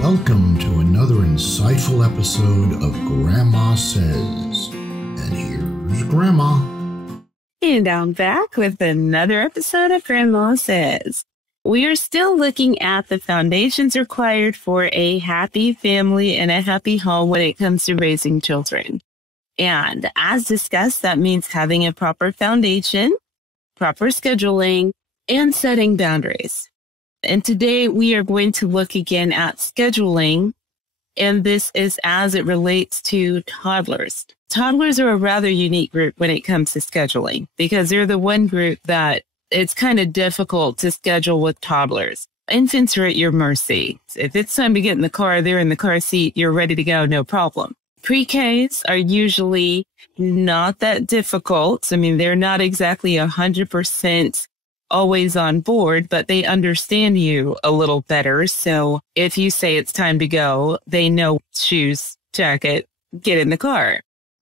Welcome to another insightful episode of Grandma Says. And here's Grandma. And I'm back with another episode of Grandma Says. We are still looking at the foundations required for a happy family and a happy home when it comes to raising children. And as discussed, that means having a proper foundation, proper scheduling, and setting boundaries. And today we are going to look again at scheduling, and this is as it relates to toddlers. Toddlers are a rather unique group when it comes to scheduling because they're the one group that it's kind of difficult to schedule with toddlers. Infants are at your mercy. If it's time to get in the car, they're in the car seat, you're ready to go, no problem. Pre-Ks are usually not that difficult. I mean, they're not exactly 100% always on board, but they understand you a little better. So if you say it's time to go, they know shoes, jacket, get in the car.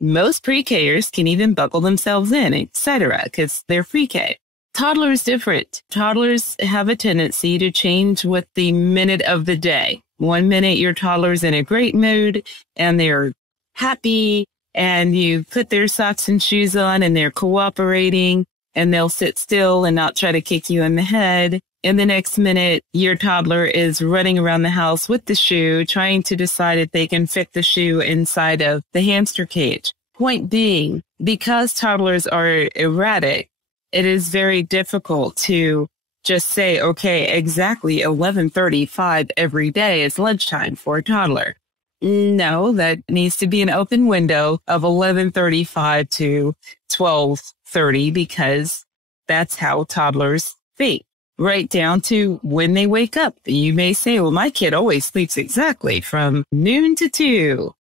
Most pre-Kers can even buckle themselves in, etc., because they're pre-K. Toddlers different. Toddlers have a tendency to change with the minute of the day. 1 minute your toddler's in a great mood and they're happy and you put their socks and shoes on and they're cooperating and they'll sit still and not try to kick you in the head. And the next minute, your toddler is running around the house with the shoe, trying to decide if they can fit the shoe inside of the hamster cage. Point being, because toddlers are erratic, it is very difficult to just say, okay, exactly 11:35 every day is lunchtime for a toddler. No, that needs to be an open window of 11:35 to 12:30 because that's how toddlers think. Right down to when they wake up. You may say, well, my kid always sleeps exactly from noon to 2.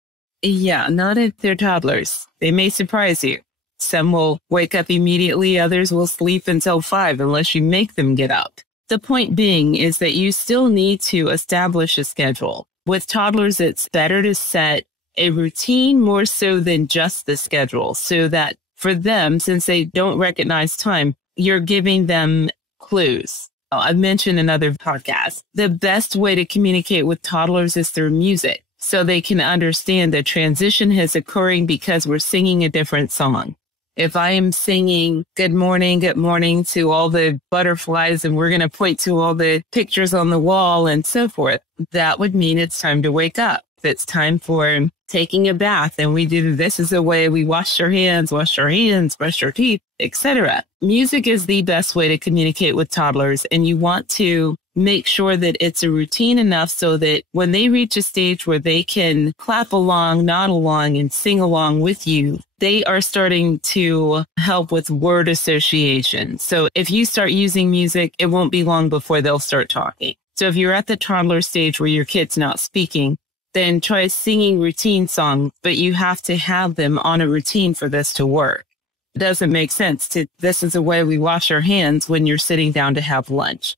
Yeah, not if they're toddlers. They may surprise you. Some will wake up immediately. Others will sleep until 5 unless you make them get up. The point being is that you still need to establish a schedule. With toddlers, it's better to set a routine more so than just the schedule so that for them, since they don't recognize time, you're giving them clues. I've mentioned in other podcasts, the best way to communicate with toddlers is through music so they can understand the transition is occurring because we're singing a different song. If I am singing good morning to all the butterflies and we're going to point to all the pictures on the wall and so forth, that would mean it's time to wake up. If it's time for taking a bath and we do this is the way we wash our hands, brush our teeth, etc. Music is the best way to communicate with toddlers, and you want to make sure that it's a routine enough so that when they reach a stage where they can clap along, nod along, and sing along with you, they are starting to help with word association. So if you start using music, it won't be long before they'll start talking. So if you're at the toddler stage where your kid's not speaking, then try singing routine songs, but you have to have them on a routine for this to work. It doesn't make sense this is the way we wash our hands when you're sitting down to have lunch.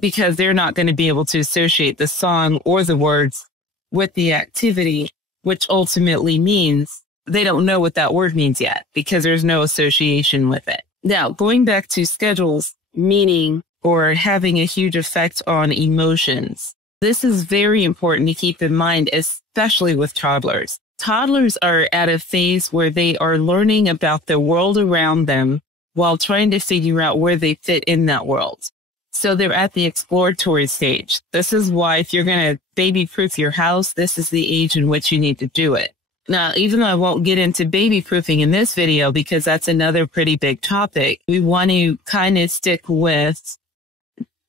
Because they're not going to be able to associate the song or the words with the activity, which ultimately means they don't know what that word means yet because there's no association with it. Now, going back to schedules, meaning or having a huge effect on emotions. This is very important to keep in mind, especially with toddlers. Toddlers are at a phase where they are learning about the world around them while trying to figure out where they fit in that world. So they're at the exploratory stage. This is why if you're going to baby-proof your house, this is the age in which you need to do it. Now, even though I won't get into baby-proofing in this video because that's another pretty big topic, we want to kind of stick with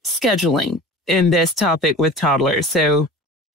scheduling in this topic with toddlers.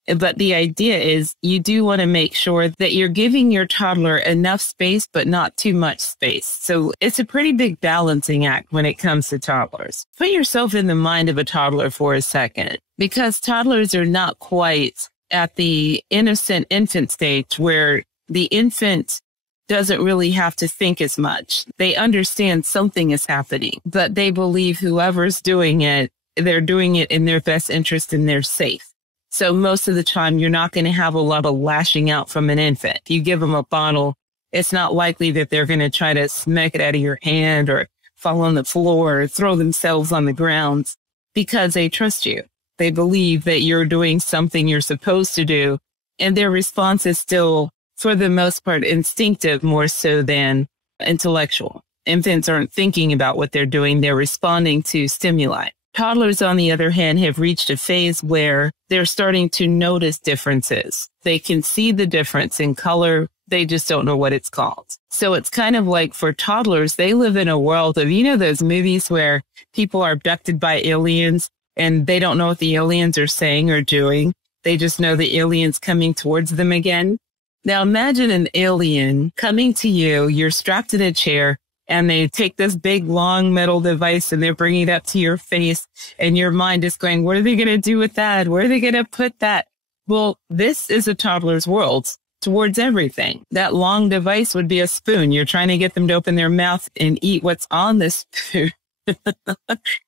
But the idea is you do want to make sure that you're giving your toddler enough space, but not too much space. So it's a pretty big balancing act when it comes to toddlers. Put yourself in the mind of a toddler for a second, because toddlers are not quite at the innocent infant stage where the infant doesn't really have to think as much. They understand something is happening, but they believe whoever's doing it, they're doing it in their best interest and they're safe. So most of the time, you're not going to have a lot of lashing out from an infant. If you give them a bottle, it's not likely that they're going to try to smack it out of your hand or fall on the floor or throw themselves on the ground because they trust you. They believe that you're doing something you're supposed to do. And their response is still, for the most part, instinctive more so than intellectual. Infants aren't thinking about what they're doing. They're responding to stimuli. Toddlers, on the other hand, have reached a phase where they're starting to notice differences. They can see the difference in color. They just don't know what it's called. So it's kind of like for toddlers, they live in a world of, those movies where people are abducted by aliens and they don't know what the aliens are saying or doing. They just know the aliens coming towards them again. Now imagine an alien coming to you. You're strapped in a chair and they take this big, long metal device and they're bringing it up to your face and your mind is going, what are they going to do with that? Where are they going to put that? Well, this is a toddler's world towards everything. That long device would be a spoon. You're trying to get them to open their mouth and eat what's on the spoon.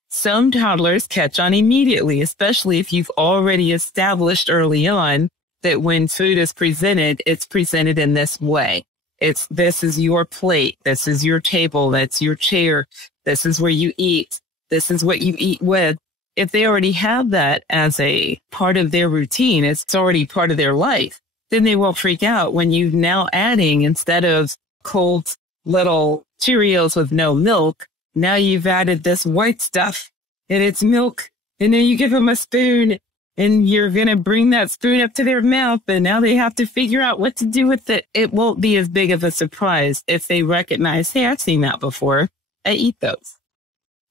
Some toddlers catch on immediately, especially if you've already established early on that when food is presented, it's presented in this way. This is your plate. This is your table. That's your chair. This is where you eat. This is what you eat with. If they already have that as a part of their routine, it's already part of their life, then they won't freak out when you're now adding, instead of cold little Cheerios with no milk, now you've added this white stuff and it's milk. And then you give them a spoon and you're going to bring that spoon up to their mouth. And now they have to figure out what to do with it. It won't be as big of a surprise if they recognize, hey, I've seen that before. I eat those.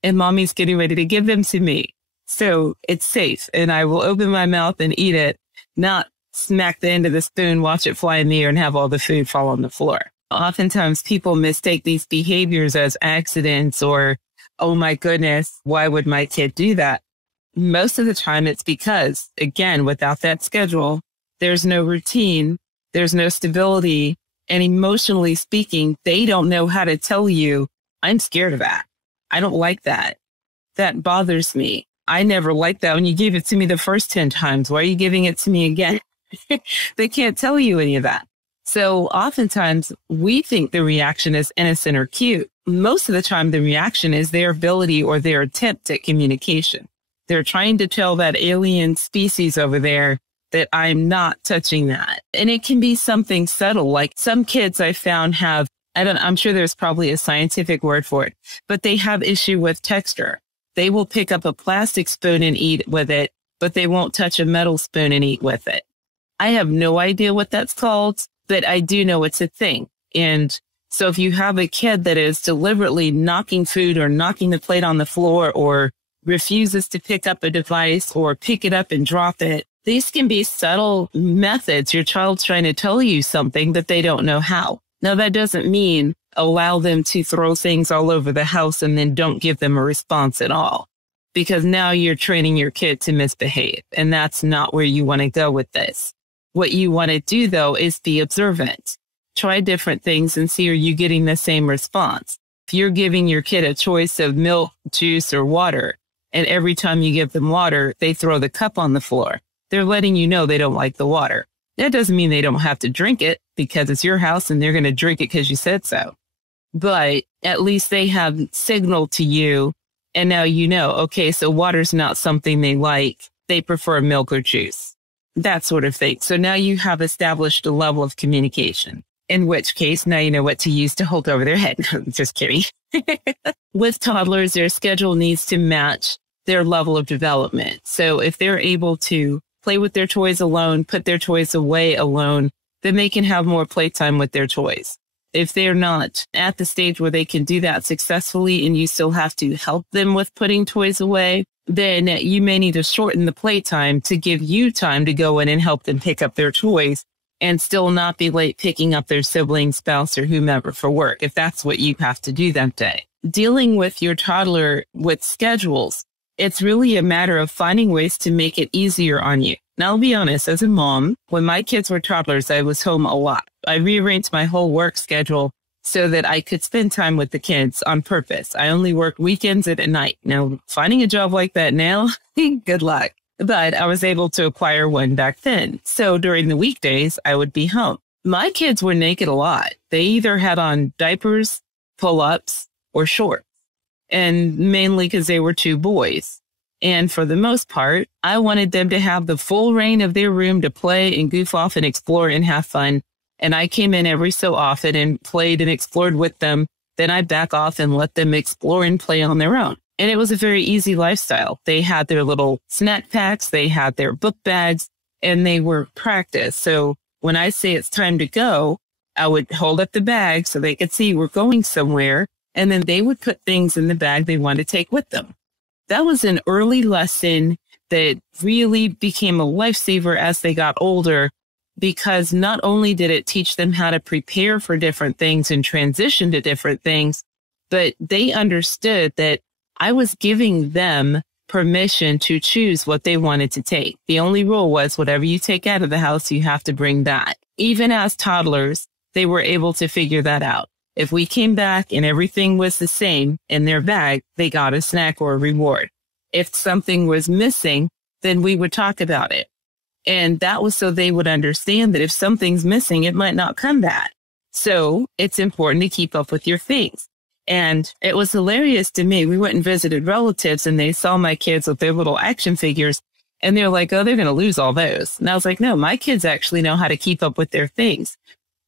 And mommy's getting ready to give them to me. So it's safe. And I will open my mouth and eat it, not smack the end of the spoon, watch it fly in the air and have all the food fall on the floor. Oftentimes people mistake these behaviors as accidents or, oh my goodness, why would my kid do that? Most of the time it's because, again, without that schedule, there's no routine, there's no stability, and emotionally speaking, they don't know how to tell you, I'm scared of that. I don't like that. That bothers me. I never liked that when you gave it to me the first 10 times. Why are you giving it to me again? They can't tell you any of that. So oftentimes we think the reaction is innocent or cute. Most of the time, the reaction is their ability or their attempt at communication. They're trying to tell that alien species over there that I'm not touching that. And it can be something subtle. Like some kids I found have, I'm sure there's probably a scientific word for it, but they have issue with texture. They will pick up a plastic spoon and eat with it, but they won't touch a metal spoon and eat with it. I have no idea what that's called, but I do know it's a thing. And so if you have a kid that is deliberately knocking food or knocking the plate on the floor or refuses to pick up a device or pick it up and drop it, these can be subtle methods. Your child's trying to tell you something that they don't know how. Now, that doesn't mean allow them to throw things all over the house and then don't give them a response at all, because now you're training your kid to misbehave. And that's not where you want to go with this. What you want to do, though, is be observant. Try different things and see, are you getting the same response? If you're giving your kid a choice of milk, juice, or water, and every time you give them water, they throw the cup on the floor, they're letting you know they don't like the water. That doesn't mean they don't have to drink it because it's your house and they're going to drink it because you said so. But at least they have signaled to you, and now you know, okay, so water's not something they like. They prefer milk or juice, that sort of thing. So now you have established a level of communication, in which case now you know what to use to hold over their head. Just kidding. With toddlers, their schedule needs to match their level of development. So if they're able to play with their toys alone, put their toys away alone, then they can have more playtime with their toys. If they're not at the stage where they can do that successfully and you still have to help them with putting toys away, then you may need to shorten the playtime to give you time to go in and help them pick up their toys and still not be late picking up their sibling, spouse, or whomever for work, if that's what you have to do that day. Dealing with your toddler with schedules, it's really a matter of finding ways to make it easier on you. Now, I'll be honest, as a mom, when my kids were toddlers, I was home a lot. I rearranged my whole work schedule so that I could spend time with the kids on purpose. I only worked weekends and at night. Now, finding a job like that now, good luck. But I was able to acquire one back then. So during the weekdays, I would be home. My kids were naked a lot. They either had on diapers, pull-ups, or shorts. And mainly because they were two boys. And for the most part, I wanted them to have the full reign of their room to play and goof off and explore and have fun. And I came in every so often and played and explored with them. Then I'd back off and let them explore and play on their own. And it was a very easy lifestyle. They had their little snack packs, they had their book bags, and they were practiced. So when I say it's time to go, I would hold up the bag so they could see we're going somewhere. And then they would put things in the bag they wanted to take with them. That was an early lesson that really became a lifesaver as they got older, because not only did it teach them how to prepare for different things and transition to different things, but they understood that I was giving them permission to choose what they wanted to take. The only rule was whatever you take out of the house, you have to bring back. Even as toddlers, they were able to figure that out. If we came back and everything was the same in their bag, they got a snack or a reward. If something was missing, then we would talk about it. And that was so they would understand that if something's missing, it might not come back. So it's important to keep up with your things. And it was hilarious to me. We went and visited relatives and they saw my kids with their little action figures and they're like, oh, they're going to lose all those. And I was like, no, my kids actually know how to keep up with their things.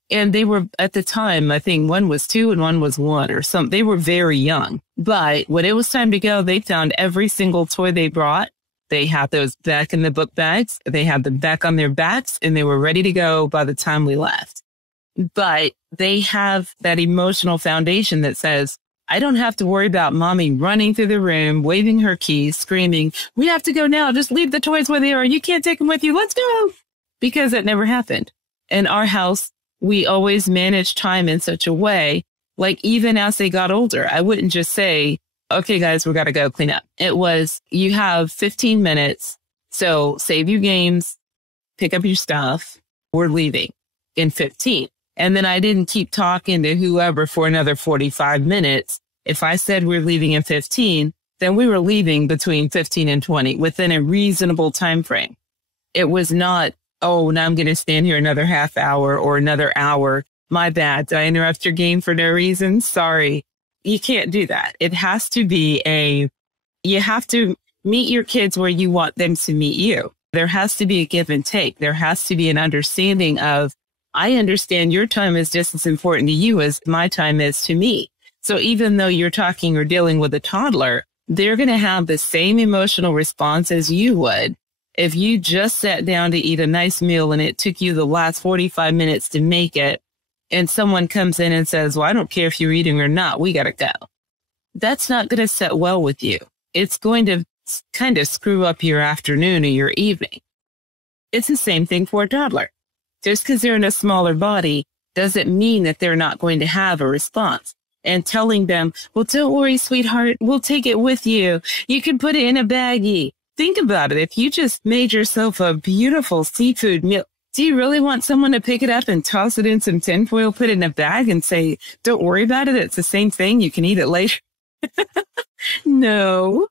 And they were at the time, I think one was 2 and one was 1 or something. They were very young. But when it was time to go, they found every single toy they brought. They had those back in the book bags. They had them back on their backs and they were ready to go by the time we left. But they have that emotional foundation that says, I don't have to worry about mommy running through the room, waving her keys, screaming, we have to go now. Just leave the toys where they are. You can't take them with you. Let's go. Because it never happened. In our house, we always managed time in such a way, like even as they got older, I wouldn't just say, okay, guys, we got to go clean up. It was, you have 15 minutes. So save your games, pick up your stuff. We're leaving in 15. And then I didn't keep talking to whoever for another 45 minutes. If I said we're leaving in 15, then we were leaving between 15 and 20 within a reasonable time frame. It was not, oh, now I'm going to stand here another half hour or another hour. My bad. Did I interrupt your game for no reason? Sorry. You can't do that. It has to be you have to meet your kids where you want them to meet you. There has to be a give and take. There has to be an understanding of, I understand your time is just as important to you as my time is to me. So even though you're talking or dealing with a toddler, they're going to have the same emotional response as you would if you just sat down to eat a nice meal and it took you the last 45 minutes to make it. And someone comes in and says, well, I don't care if you're eating or not. We got to go. That's not going to sit well with you. It's going to kind of screw up your afternoon or your evening. It's the same thing for a toddler. Just because they're in a smaller body doesn't mean that they're not going to have a response. And telling them, well, don't worry, sweetheart, we'll take it with you. You can put it in a baggie. Think about it. If you just made yourself a beautiful seafood meal, do you really want someone to pick it up and toss it in some tinfoil, put it in a bag and say, don't worry about it. It's the same thing. You can eat it later. No.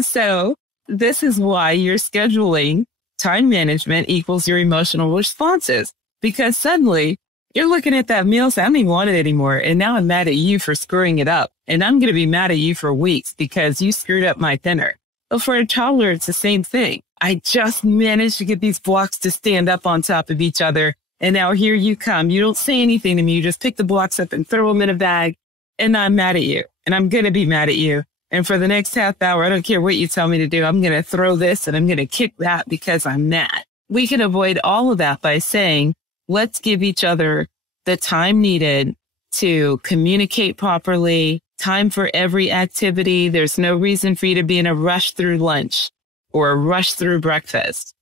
So this is why your scheduling time management equals your emotional responses, because suddenly you're looking at that meal, saying, I don't even want it anymore. And now I'm mad at you for screwing it up. And I'm going to be mad at you for weeks because you screwed up my dinner. But for a toddler, it's the same thing. I just managed to get these blocks to stand up on top of each other. And now here you come. You don't say anything to me. You just pick the blocks up and throw them in a bag. And I'm mad at you. And I'm going to be mad at you. And for the next half hour, I don't care what you tell me to do. I'm going to throw this and I'm going to kick that because I'm mad. We can avoid all of that by saying, let's give each other the time needed to communicate properly, time for every activity. There's no reason for you to be in a rush through lunch or a rush through breakfast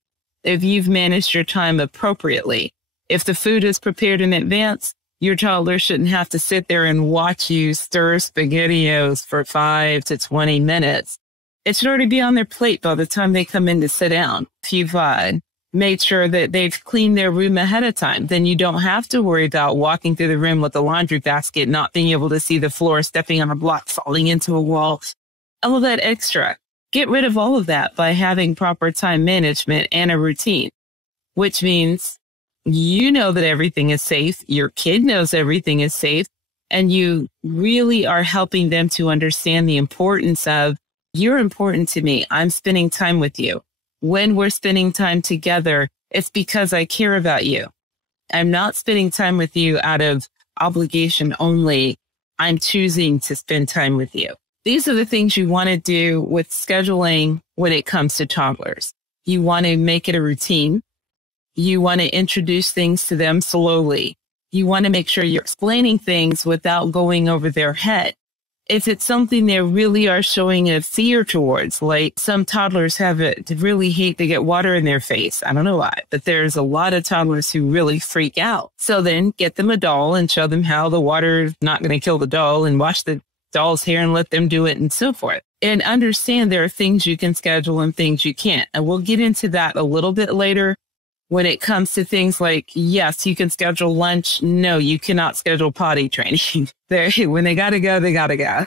if you've managed your time appropriately. If the food is prepared in advance, your toddler shouldn't have to sit there and watch you stir SpaghettiOs for 5 to 20 minutes. It should already be on their plate by the time they come in to sit down. If you've made sure that they've cleaned their room ahead of time, then you don't have to worry about walking through the room with a laundry basket, not being able to see the floor, stepping on a block, falling into a wall, all of that extra. Get rid of all of that by having proper time management and a routine, which means you know that everything is safe. Your kid knows everything is safe, and you really are helping them to understand the importance of You're important to me. I'm spending time with you. When we're spending time together, it's because I care about you. I'm not spending time with you out of obligation only. I'm choosing to spend time with you. These are the things you want to do with scheduling when it comes to toddlers. You want to make it a routine. You want to introduce things to them slowly. You want to make sure you're explaining things without going over their head. If it's something they really are showing a fear towards, like some toddlers really hate to get water in their face. I don't know why, but there's a lot of toddlers who really freak out. So then get them a doll and show them how the water is not going to kill the doll, and wash the doll's hair and let them do it and so forth. And understand there are things you can schedule and things you can't. And we'll get into that a little bit later when it comes to things like, yes, you can schedule lunch. No, you cannot schedule potty training. When they got to go, they got to go.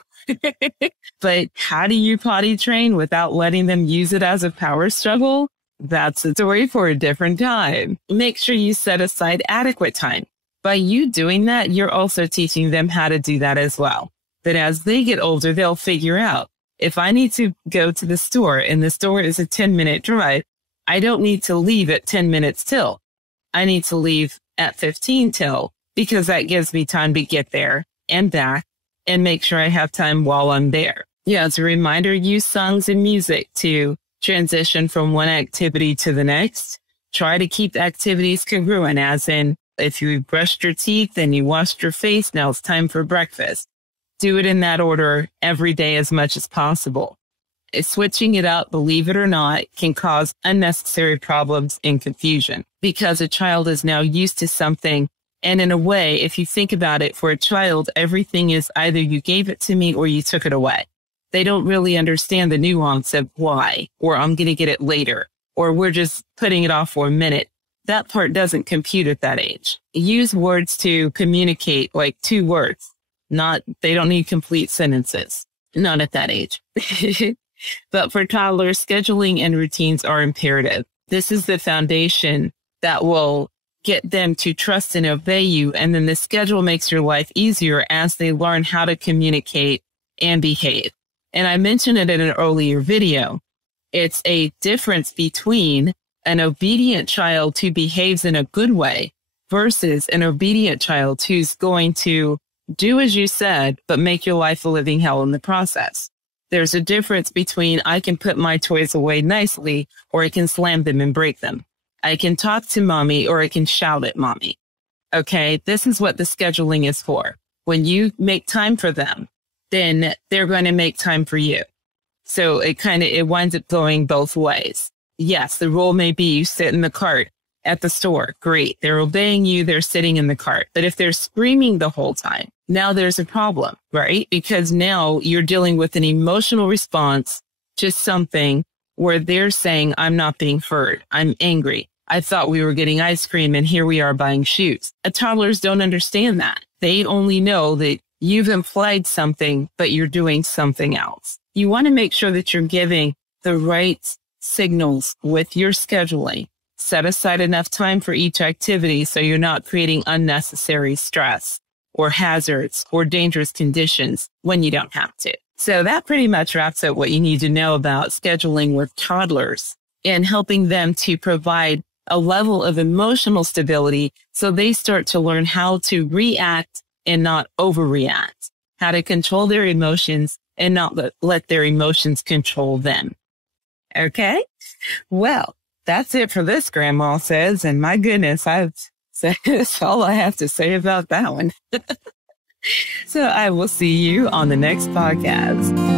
But how do you potty train without letting them use it as a power struggle? That's a story for a different time. Make sure you set aside adequate time. By you doing that, you're also teaching them how to do that as well. That as they get older, they'll figure out, if I need to go to the store and the store is a 10-minute drive, I don't need to leave at 10 minutes till. I need to leave at 15 till, because that gives me time to get there and back and make sure I have time while I'm there. Yeah, as a reminder, use songs and music to transition from one activity to the next. Try to keep activities congruent, as in, if you brushed your teeth and you washed your face, now it's time for breakfast. Do it in that order every day as much as possible. Switching it up, believe it or not, can cause unnecessary problems and confusion, because a child is now used to something. And in a way, if you think about it, for a child, everything is either you gave it to me or you took it away. They don't really understand the nuance of why, or I'm going to get it later, or we're just putting it off for a minute. That part doesn't compute at that age. Use words to communicate, like 2 words. They don't need complete sentences. Not at that age. But for toddlers, scheduling and routines are imperative. This is the foundation that will get them to trust and obey you. And then the schedule makes your life easier as they learn how to communicate and behave. And I mentioned it in an earlier video. It's a difference between an obedient child who behaves in a good way versus an obedient child who's going to do as you said, but make your life a living hell in the process. There's a difference between I can put my toys away nicely, or I can slam them and break them. I can talk to mommy, or I can shout at mommy. Okay, this is what the scheduling is for. When you make time for them, then they're going to make time for you. So it winds up going both ways. Yes, the rule may be you sit in the cart at the store. Great. They're obeying you. They're sitting in the cart. But if they're screaming the whole time, now there's a problem, right? Because now you're dealing with an emotional response to something where they're saying, I'm not being heard. I'm angry. I thought we were getting ice cream and here we are buying shoes. Toddlers don't understand that. They only know that you've implied something, but you're doing something else. You want to make sure that you're giving the right signals with your scheduling. Set aside enough time for each activity so you're not creating unnecessary stress or hazards or dangerous conditions when you don't have to. So that pretty much wraps up what you need to know about scheduling with toddlers and helping them to provide a level of emotional stability so they start to learn how to react and not overreact, how to control their emotions and not let their emotions control them. Okay? Well, that's it for this, Grandma Says. And my goodness, that's all I have to say about that one. So I will see you on the next podcast.